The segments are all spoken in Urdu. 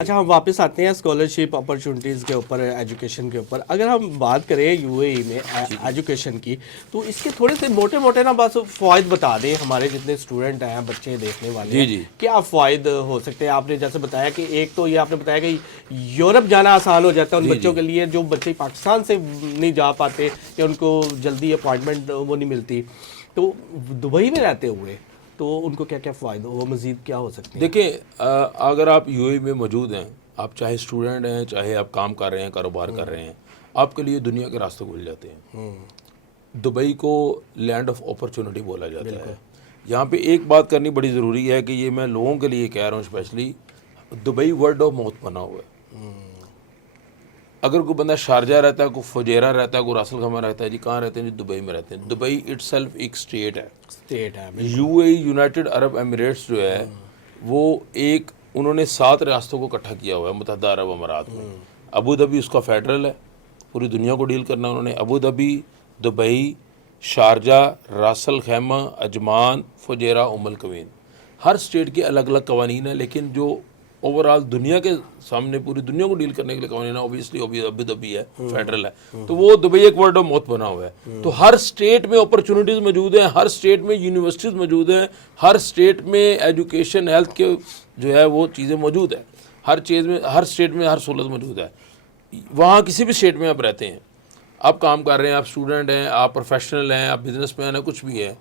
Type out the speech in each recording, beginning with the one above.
اچھا ہم واپس آتے ہیں اسکالرشپ اپرچونٹیز کے اوپر، ایجوکیشن کے اوپر. اگر ہم بات کریں یو اے ای میں ایجوکیشن کی تو اس کے تھوڑے سے موٹے موٹے نا بس فوائد بتا دیں ہمارے جتنے اسٹوڈنٹ ہیں، بچے دیکھنے والے ہیں، کیا فوائد ہو سکتے ہیں. آپ نے جیسے بتایا کہ ایک تو یہ آپ نے بتایا کہ یورپ جانا آسان ہو جاتا ہے ان بچوں کے لیے جو بچے پاکستان سے نہیں جا پاتے یا ان کو جلدی اپوائنٹمنٹ وہ نہیں ملتی، تو دبئی میں رہتے ہوئے تو ان کو کیا کیا فائدہ وہ مزید کیا ہو سکتے ہیں؟ دیکھیں، اگر آپ یو اے میں موجود ہیں، آپ چاہے اسٹوڈنٹ ہیں، چاہے آپ کام کر رہے ہیں، کاروبار کر رہے ہیں، آپ کے لیے دنیا کے راستے کھل جاتے ہیں. دبئی کو لینڈ آف اپرچونٹی بولا جاتا ہے. یہاں پہ ایک بات کرنی بڑی ضروری ہے کہ یہ میں لوگوں کے لیے کہہ رہا ہوں especially, Dubai word of mouth بنا ہوا ہے. اگر کوئی بندہ شارجہ رہتا ہے، کوئی فجیرہ رہتا ہے، کوئی راس الخیمہ رہتا ہے، جی کہاں رہتے ہیں؟ جی دبئی میں رہتے ہیں. Dubai it self state ہے. U A United Arab Emirates جو ہے وہ ایک، انہوں نے 7 ریاستوں کو اکٹھا کیا ہوا ہے متحدہ عرب امارات میں. ابو دھابی اس کا فیڈرل ہے، پوری دنیا کو ڈیل کرنا انہوں نے. Abu Dhabi, Dubai, Sharjah, Ras Al Khaimah, Ajman, Fujairah, Al Quwain, ہر اسٹیٹ کے الگ الگ قوانین ہیں، لیکن جو اوور آل دنیا کے سامنے پوری دنیا کو ڈیل کرنے کے لیے قوانین ہے اوبیسلی ابو دھابی ہے، فیڈرل ہے. تو وہ دبئی ایک ورڈ آف ماؤتھ بنا ہوا ہے. تو ہر اسٹیٹ میں اپرچونٹیز موجود ہیں، ہر اسٹیٹ میں یونیورسٹیز موجود ہیں، ہر اسٹیٹ میں ایجوکیشن، ہیلتھ کے جو ہے وہ چیزیں موجود ہیں. ہر اسٹیٹ میں ہر سہولت موجود ہے. وہاں کسی بھی اسٹیٹ میں آپ رہتے ہیں، آپ کام کر رہے ہیں، آپ اسٹوڈنٹ ہیں، آپ پروفیشنل ہیں، آپ بزنس مین ہیں، کچھ بھی ہے،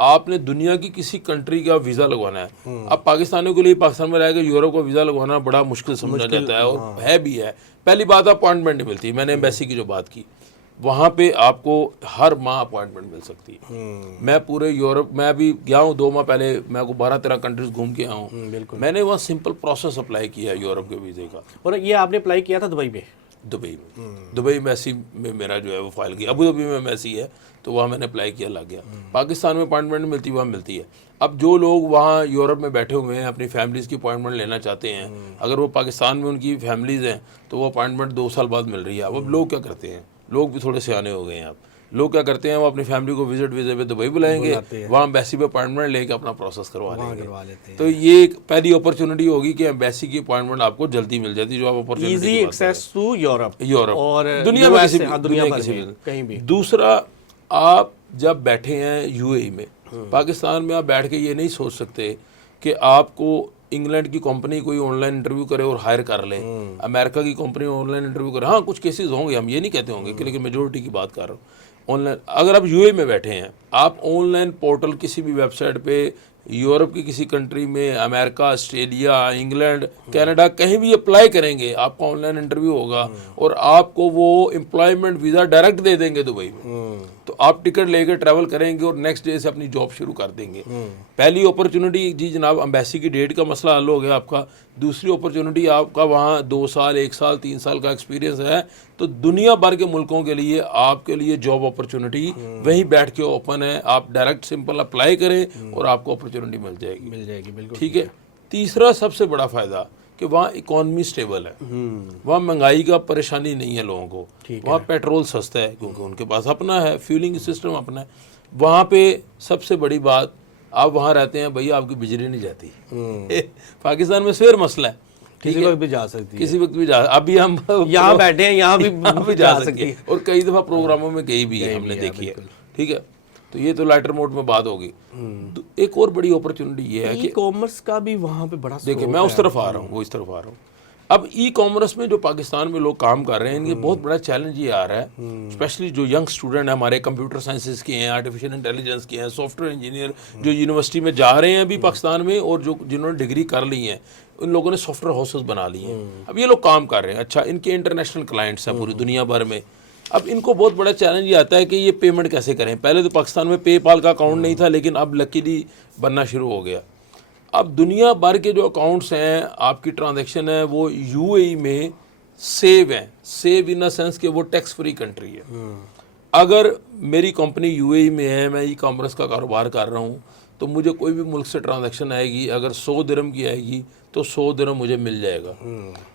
آپ نے دنیا کی کسی کنٹری کا ویزا لگوانا ہے. اب پاکستانیوں کے لیے پاکستان میں رہ کے یورپ کا ویزا لگوانا بڑا مشکل سمجھا جاتا ہے، اور ہے بھی ہے. پہلی بات اپوائنٹمنٹ نہیں ملتی. میں نے ایمبیسی کی جو بات کی، وہاں پہ آپ کو ہر ماہ اپوائنٹمنٹ مل سکتی ہے. میں پورے یورپ میں ابھی گیا ہوں 2 ماہ پہلے، میں کو 12-13 کنٹریز گھوم کے آیا ہوں. میں نے وہاں سمپل پروسیس اپلائی کیا ہے یورپ کے ویزے کا. اور یہ آپ نے اپلائی کیا تھا دبئی میں؟ دبئی میں ایسی میں میرا جو ہے وہ فائل کیا. ابو دھابی میں ایسی ہے تو وہاں میں نے اپلائی کیا، لگ گیا. پاکستان میں اپوائنٹمنٹ ملتی، وہاں ملتی ہے. اب جو لوگ وہاں یورپ میں بیٹھے ہوئے ہیں، اپنی فیملیز کی اپوائنٹمنٹ لینا چاہتے ہیں، اگر وہ پاکستان میں ان کی فیملیز ہیں تو وہ اپوائنٹمنٹ 2 سال بعد مل رہی ہے. اب لوگ کیا کرتے ہیں، لوگ بھی تھوڑے سیانے ہو گئے ہیں. اب لوگ کیا کرتے ہیں، وہ اپنی فیملی کو وزٹ ویزے پہ دبئی بلائیں گے، وہاں ایمبیسی پہ اپوائنٹمنٹ لے کے اپنا پروسیس کروا لیں گے. تو یہ ایک پہلی اپرچونٹی ہوگی کہ ایمبیسی کی اپوائنٹمنٹ آپ کو جلدی مل جاتی، جو آپ opportunity easy access to Europe اور دنیا میں کسی بھی کہیں بھی. دوسرا، آپ جب بیٹھے ہیں یو اے میں، پاکستان میں آپ بیٹھ کے یہ نہیں سوچ سکتے کہ آپ کو انگلینڈ کی کمپنی کوئی آن لائن انٹرویو کرے اور ہائر کر لے، امریکہ کی کمپنی آن لائن انٹرویو کرے. ہاں کچھ کیسز ہوں گے، ہم یہ نہیں کہتے ہوں گے، لیکن میجورٹی کی بات کر رہا ہوں. آن لائن اگر آپ یو اے میں بیٹھے ہیں، آپ آن لائن پورٹل کسی بھی ویب سائٹ پہ یورپ کی کسی کنٹری میں، امریکہ، آسٹریلیا، انگلینڈ، کینیڈا، کہیں بھی اپلائی کریں گے، آپ کا آن لائن انٹرویو ہوگا اور آپ کو وہ امپلائمنٹ ویزا ڈائریکٹ دے دیں گے دبئی میں. تو آپ ٹکٹ لے کے ٹریول کریں گے اور نیکسٹ ڈے سے اپنی جاب شروع کر دیں گے. پہلی اپرچونٹی جی جناب امبیسی کی ڈیٹ کا مسئلہ حل ہو گیا آپ کا. دوسری اپرچونٹی آپ کا وہاں 2 سال، 1 سال، 3 سال کا ایکسپیرینس ہے، تو دنیا بھر کے ملکوں کے لیے آپ کے لیے جاب اپرچونٹی وہیں بیٹھ کے اوپن ہے. آپ ڈائریکٹ سمپل اپلائی کریں اور آپ کو اپرچونٹی مل جائے گی. بالکل ٹھیک ہے. تیسرا سب سے بڑا فائدہ کہ وہاں اکانومی سٹیبل ہے، وہاں مہنگائی کا پریشانی نہیں ہے لوگوں کو. وہاں پیٹرول سستا ہے کیونکہ ان کے پاس اپنا ہے، فیولنگ سسٹم اپنا ہے. وہاں پہ سب سے بڑی بات، آپ وہاں رہتے ہیں بھائی، آپ کی بجلی نہیں جاتی. پاکستان میں سویر مسئلہ ہے، کسی وقت بھی جا سکتی ہے، کسی وقت بھی جا. ابھی ہم یہاں بیٹھے ہیں، یہاں بھی جا سکتی ہے، اور کئی دفعہ پروگراموں میں گئی بھی ہے، ہم نے دیکھی ہے. ٹھیک ہے. تو یہ تو لائٹر موڈ میں بات ہوگی. ایک اور بڑی اپرچونٹی یہ ہے کہ ای کامرس کا بھی وہاں پہ بڑا دیکھیں، میں اس طرف آ رہا ہوں، وہ اس طرف آ رہا ہوں. اب ای کامرس میں جو پاکستان میں لوگ کام کر رہے ہیں، ان کے بہت بڑا چیلنج یہ آ رہا ہے، اسپیشلی جو ینگ اسٹوڈنٹ ہیں ہمارے، کمپیوٹر سائنسز کے ہیں، آرٹیفیشیل انٹیلیجنس کے ہیں، سافٹ ویئر انجینئر جو یونیورسٹی میں جا رہے ہیں ابھی پاکستان میں، اور جنہوں نے ڈگری کر لی ہیں، ان لوگوں نے سافٹ ویئر ہاؤسز بنا لی ہیں. اب یہ لوگ کام کر رہے ہیں. اچھا، ان کے انٹرنیشنل کلائنٹس ہیں پوری دنیا بھر میں. اب ان کو بہت بڑا چیلنج یہ آتا ہے کہ یہ پیمنٹ کیسے کریں. پہلے تو پاکستان میں پے پال کا اکاؤنٹ نہیں تھا، لیکن اب لکیلی بننا شروع ہو گیا. اب دنیا بھر کے جو اکاؤنٹس ہیں، آپ کی ٹرانزیکشن ہے، وہ یو اے ای میں سیو ہیں. سیو ان سینس کہ وہ ٹیکس فری کنٹری ہے. اگر میری کمپنی یو اے ای میں ہے، میں ای کامرس کا کاروبار کر رہا ہوں، تو مجھے کوئی بھی ملک سے ٹرانزیکشن آئے گی، اگر 100 درہم کی آئے گی تو 100 درہم مجھے مل جائے گا.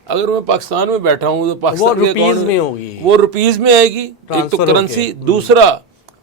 اگر میں پاکستان میں بیٹھا ہوں تو پاکستان کے اکاؤنٹ میں ہوگی، وہ روپیز میں آئے گی. ایک تو کرنسی، دوسرا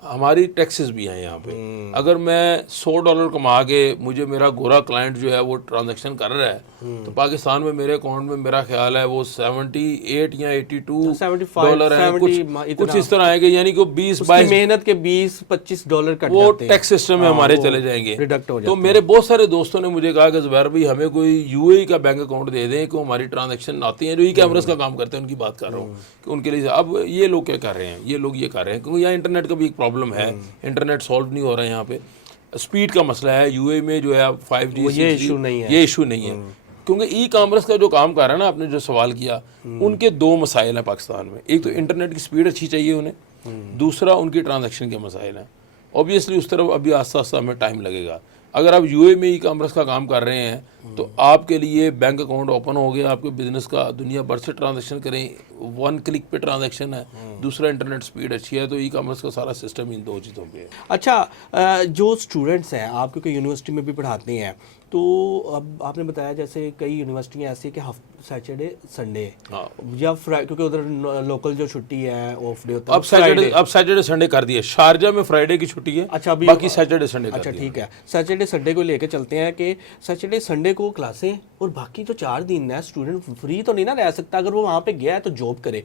ہماری ٹیکسز بھی ہیں یہاں پہ. اگر میں $100 کما کے مجھے میرا گورا کلائنٹ جو ہے وہ ٹرانزیکشن کر رہا ہے تو پاکستان میں میرے اکاؤنٹ میں میرا خیال ہے وہ 78 یا $82 ہیں, کچھ اس طرح آئے گے, یعنی کہ 20-22 محنت کے $20-25 کٹ وہ جاتے ہیں, ٹیکس سسٹم میں ہمارے چلے جائیں گے. ڈیڈکٹ ہو جاتے تو میرے بہت سارے دوستوں نے مجھے کہا کہ زبیر بھائی ہمیں کوئی UAE کا بینک اکاؤنٹ دے دیں کہ ہماری ٹرانزیکشن آتی ہیں, جو ای کیمرس کا کام کرتے ہیں ان کی بات کر رہا ہوں کہ ان کے لیے. اب یہ لوگ کیا کر رہے ہیں, یہ لوگ یہ کر رہے ہیں کیونکہ یہاں انٹرنیٹ کا بھی ایک پرابلم ہے, انٹرنیٹ سالو نہیں ہو رہا ہے یہاں پہ, اسپیڈ کا مسئلہ ہے. UAE میں جو ہے 5G یہ ایشو نہیں ہے, یہ ایشو نہیں ہے کیونکہ ای کامرس کا جو کام کر رہا ہے نا, آپ نے جو سوال کیا, ان کے 2 مسائل ہیں پاکستان میں. ایک تو انٹرنیٹ کی سپیڈ اچھی چاہیے انہیں, دوسرا ان کی ٹرانزیکشن کے مسائل ہیں. اوبیسلی اس طرف ابھی آہستہ آہستہ ہمیں ٹائم لگے گا. اگر آپ UAE میں ای کامرس کا کام کر رہے ہیں تو آپ کے لیے بینک اکاؤنٹ اوپن ہو گیا, آپ کے بزنس کا دنیا بھر سے ٹرانزیکشن کریں, 1 کلک پہ ٹرانزیکشن ہے, دوسرا انٹرنیٹ سپیڈ اچھی ہے. تو ای کامرس کا سارا سسٹم ان 2 چیزوں پہ ہے. اچھا, جو اسٹوڈنٹس ہیں آپ کیونکہ یونیورسٹی میں بھی پڑھاتے ہیں, تو اب آپ نے بتایا جیسے کئی یونیورسٹیاں ایسی کہ سیٹرڈے سنڈے یا کیونکہ ادھر لوکل جو چھٹی ہے آف ڈے ہوتا ہے, اب سیٹرڈے سنڈے کر دیا. شارجہ میں فرائیڈے کی چھٹی ہے, اچھا باقی سیٹرڈے سنڈے. اچھا ٹھیک ہے, سیٹرڈے سنڈے کو لے کے چلتے ہیں کہ سیٹرڈے سنڈے کو کلاسیں اور باقی تو 4 دن ہے. اسٹوڈنٹ فری تو نہیں نا رہ سکتا, اگر وہ وہاں پہ گیا ہے تو جاب کرے.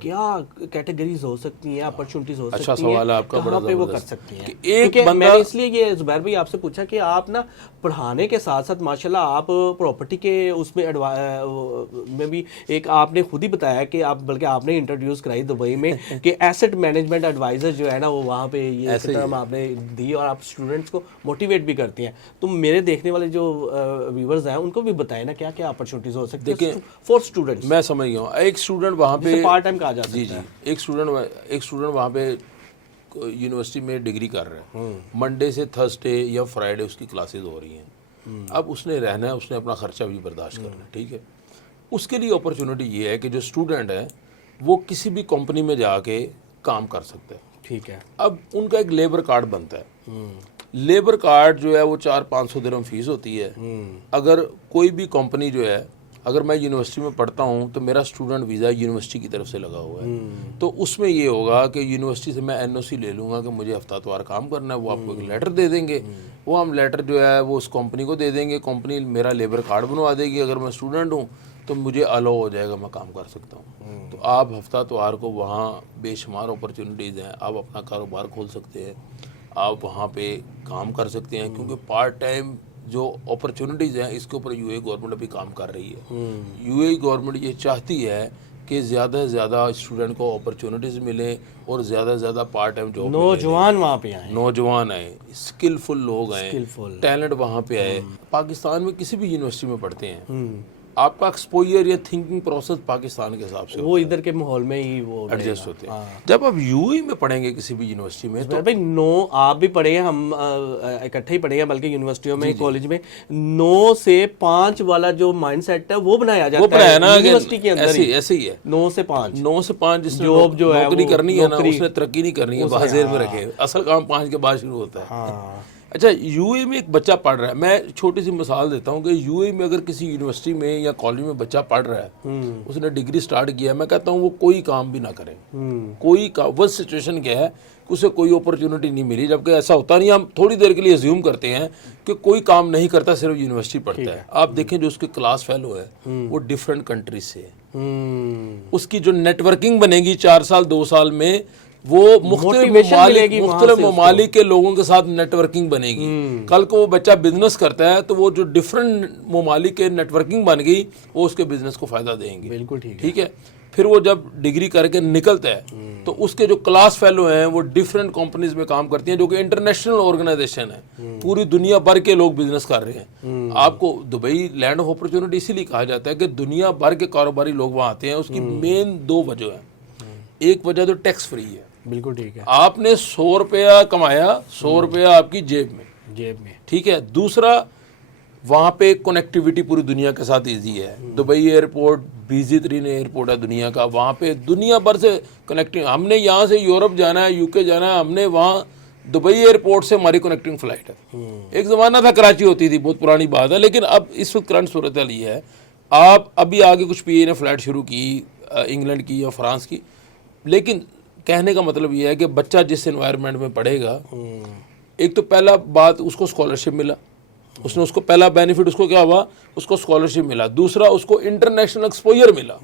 کیا کیٹیگریز ہو سکتی ہیں, اپرچونٹیز ہو سکتی ہیں, اچھا سوال ہے آپ کا, کہاں پہ وہ کر سکتی ہیں؟ ایک میں نے اس لیے یہ زبیر بھائی آپ سے پوچھا کہ آپ نا پڑھانے کے ساتھ ساتھ ماشاءاللہ آپ پراپرٹی کے اس میں بھی ایک آپ نے خود ہی بتایا کہ آپ بلکہ آپ نے انٹروڈیوس کرائی دبئی میں کہ ایسٹ مینجمنٹ ایڈوائزر جو ہے نا وہ وہاں پہ یہ ٹرم آپ نے دی اور آپ اسٹوڈنٹس کو موٹیویٹ بھی کرتی ہیں. تو میرے دیکھنے والے جو ویورز ہیں ان کو بھی بتائیں نا کیا کیا اپرچونیٹیز ہو سکتی ہیں فار اسٹوڈنٹس. میں سمجھ گیا ہوں, ایک اسٹوڈنٹ وہاں پہ پارٹ ٹائم کہا جا سکتا ہے. جی ایک اسٹوڈنٹ وہاں پہ یونیورسٹی میں ڈگری کر رہے ہیں, منڈے سے تھرسڈے یا فرائیڈے اس کی کلاسز ہو رہی ہیں. اب اس نے رہنا ہے, اس نے اپنا خرچہ بھی برداشت کرنا ہے, ٹھیک ہے. اس کے لیے اپرچونٹی یہ ہے کہ جو اسٹوڈنٹ ہے وہ کسی بھی کمپنی میں جا کے کام کر سکتا ہے, ٹھیک ہے. اب ان کا ایک لیبر کارڈ بنتا ہے. لیبر کارڈ جو ہے وہ 400-500 درہم فیس ہوتی ہے. اگر کوئی بھی کمپنی جو ہے, اگر میں یونیورسٹی میں پڑھتا ہوں تو میرا اسٹوڈنٹ ویزا یونیورسٹی کی طرف سے لگا ہوا ہے, تو اس میں یہ ہوگا کہ یونیورسٹی سے میں NOC لے لوں گا کہ مجھے ہفتہ اتوار کام کرنا ہے. وہ آپ کو ایک لیٹر دے دیں گے, وہ ہم لیٹر جو ہے وہ اس کمپنی کو دے دیں گے, کمپنی میرا لیبر کارڈ بنوا دے گی. اگر میں اسٹوڈنٹ ہوں تو مجھے الاؤ ہو جائے گا, میں کام کر سکتا ہوں. تو آپ ہفتہ اتوار کو وہاں بے شمار اپرچونیٹیز ہیں, آپ اپنا کاروبار کھول سکتے ہیں, آپ وہاں پہ کام کر سکتے ہیں. کیونکہ پارٹ ٹائم جو اپرچونیٹیز ہیں اس کے اوپر UAE گورنمنٹ ابھی کام کر رہی ہے. UAE گورنمنٹ یہ چاہتی ہے کہ زیادہ سے زیادہ اسٹوڈنٹ کو اپرچونیٹیز ملیں اور زیادہ سے زیادہ پارٹ ٹائم جاب, نوجوان وہاں پہ آئیں, نوجوان آئیں, اسکلفل لوگ آئیں, ٹیلنٹ وہاں پہ آئے. پاکستان میں کسی بھی یونیورسٹی میں پڑھتے ہیں, آپ کا ایکسپوجر یا تھنکنگ پروسیس پاکستان کے حساب سے وہ ادھر کے ماحول میں ہی وہ ایڈجسٹ ہوتے ہیں. جب آپ UAE میں پڑھیں گے کسی بھی یونیورسٹی میں تو بھائی 9 آپ بھی پڑھے ہیں, ہم اکٹھے ہی پڑھے ہیں بلکہ یونیورسٹیوں میں کالج میں 9 سے 5 والا جو مائنڈ سیٹ ہے وہ بنایا جاتا ہے یونیورسٹی کے اندر. ایسے ہی ہے 9 سے 5 جس نے نوکری کرنی ہے نا, اس نے ترقی نہیں کرنی ہے, بازار میں رکھے, اصل کام 5 کے بعد شروع ہوتا ہے. اچھا UAE میں ایک بچہ پڑھ رہا ہے, میں چھوٹی سی مثال دیتا ہوں کہ UAE میں اگر کسی یونیورسٹی میں یا کالج میں بچہ پڑھ رہا ہے, اس نے ڈگری سٹارٹ کیا ہے, میں کہتا ہوں وہ کوئی کام بھی نہ کرے. کوئی وہ سچویشن کیا ہے کہ اسے کوئی اپرچونٹی نہیں ملی, جبکہ ایسا ہوتا نہیں. ہم تھوڑی دیر کے لیے ایزیوم کرتے ہیں کہ کوئی کام نہیں کرتا, صرف یونیورسٹی پڑھتا ہے. آپ دیکھیں جو اس کے کلاس فیلو ہے وہ ڈفرینٹ کنٹریز سے ہے. اس کی جو نیٹ ورکنگ بنے گی 4 سال 2 سال میں, وہ مختلف ممالک کے لوگوں کے ساتھ نیٹ ورکنگ بنے گی. کل کو وہ بچہ بزنس کرتا ہے تو وہ جو ڈفرینٹ ممالک کے نیٹ ورکنگ بن گئی وہ اس کے بزنس کو فائدہ دیں گے. بالکل ٹھیک ہے. پھر وہ جب ڈگری کر کے نکلتا ہے تو اس کے جو کلاس فیلو ہیں وہ ڈفرینٹ کمپنیز میں کام کرتی ہیں, جو کہ انٹرنیشنل آرگنائزیشن ہے, پوری دنیا بھر کے لوگ بزنس کر رہے ہیں. آپ کو دبئی لینڈ آف اپرچونٹی اسی لیے کہا جاتا ہے کہ دنیا بھر کے کاروباری لوگ وہاں آتے ہیں. اس کی مین 2 وجہ ہیں. ایک وجہ تو ٹیکس فری ہے, بالکل ٹھیک ہے, آپ نے 100 روپیہ کمایا, 100 روپیہ آپ کی جیب میں, ٹھیک ہے. دوسرا وہاں پہ کنیکٹیوٹی پوری دنیا کے ساتھ ایزی ہے. دبئی ایئرپورٹ بیزی ترین ایئرپورٹ ہے دنیا کا, وہاں پہ دنیا بھر سے کنیکٹنگ. ہم نے یہاں سے یورپ جانا ہے, UK جانا ہے, ہم نے وہاں دبئی ایئرپورٹ سے ہماری کنیکٹنگ فلائٹ ہے. ایک زمانہ تھا کراچی ہوتی تھی, بہت پرانی بات ہے, لیکن اب اس وقت کرنٹ صورتحال یہ ہے. آپ ابھی آگے کچھ PA نے فلائٹ شروع کی انگلینڈ کی یا فرانس کی, لیکن کہنے کا مطلب یہ ہے کہ بچہ جس انوائرمنٹ میں پڑھے گا، ایک تو پہلا بات اس کو اسکالرشپ ملا، اس نے اس کو پہلا بینیفٹ اس کو کیا ہوا، اس کو اسکالرشپ ملا. دوسرا اس کو انٹرنیشنل ایکسپوجر ملا،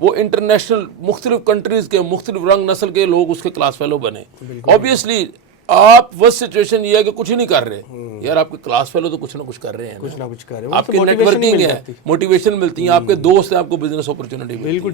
وہ انٹرنیشنل مختلف کنٹریز کے مختلف رنگ نسل کے لوگ اس کے کلاس فیلو بنے. آبویسلی آپ وہ سچویشن یہ ہے کہ کچھ ہی نہیں کر رہے یار، آپ کے کلاس فیلو تو کچھ نہ کچھ کر رہے ہیں، کچھ نہ کچھ کر رہے ہیں، آپ کی نیٹ ورکنگ ہے، موٹیویشن ملتی ہیں، آپ کے دوست ہیں، آپ کو بزنس اپرچونٹی ملتی ہے.